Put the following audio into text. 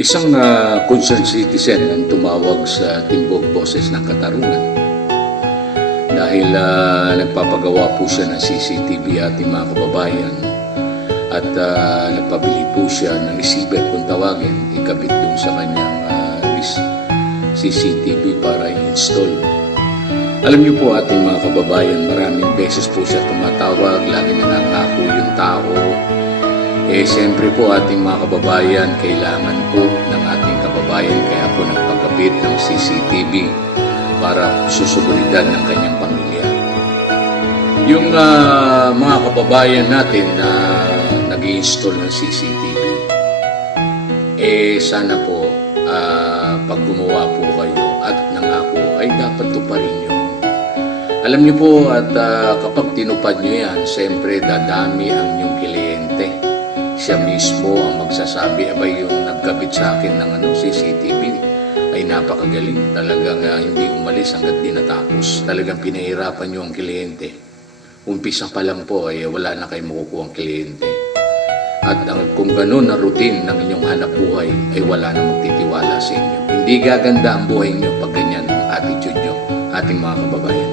Isang concerned citizen ang tumawag sa Timbog Boses ng Katarungan dahil nagpapagawa po siya ng CCTV ating mga kababayan at nagpabili po siya ng receiver kung tawagin, ikabit dun sa kanyang CCTV para i-install. Alam niyo po ating mga kababayan, maraming beses po siya tumatawag, lagi nangangako yung tao. Siyempre po ating mga kababayan, kailangan po ng ating kababayan kaya po nagpagkabit ng CCTV para susugunidad ng kanyang pamilya. Yung mga kababayan natin na nag-i-install ng CCTV, sana po pag gumawa po kayo at nangako ay dapat tuparin nyo. Alam niyo po at kapag tinupad nyo yan, siyempre dadami ang inyong kliyente. Siya mismo ang magsasabi, abay yung nagkabit sa akin ng CCTV ay napakagaling. Talagang hindi umalis hanggat di natapos. Talagang pinahirapan nyo ang kliyente. Umpisa pa lang po ay wala na kayong makukuha ang kliyente. At kung gano'n na routine ng inyong hanap buhay ay wala na magtitiwala sa inyo. Hindi gaganda ang buhay nyo pag ganyan ang attitude nyo, ating mga kababayan.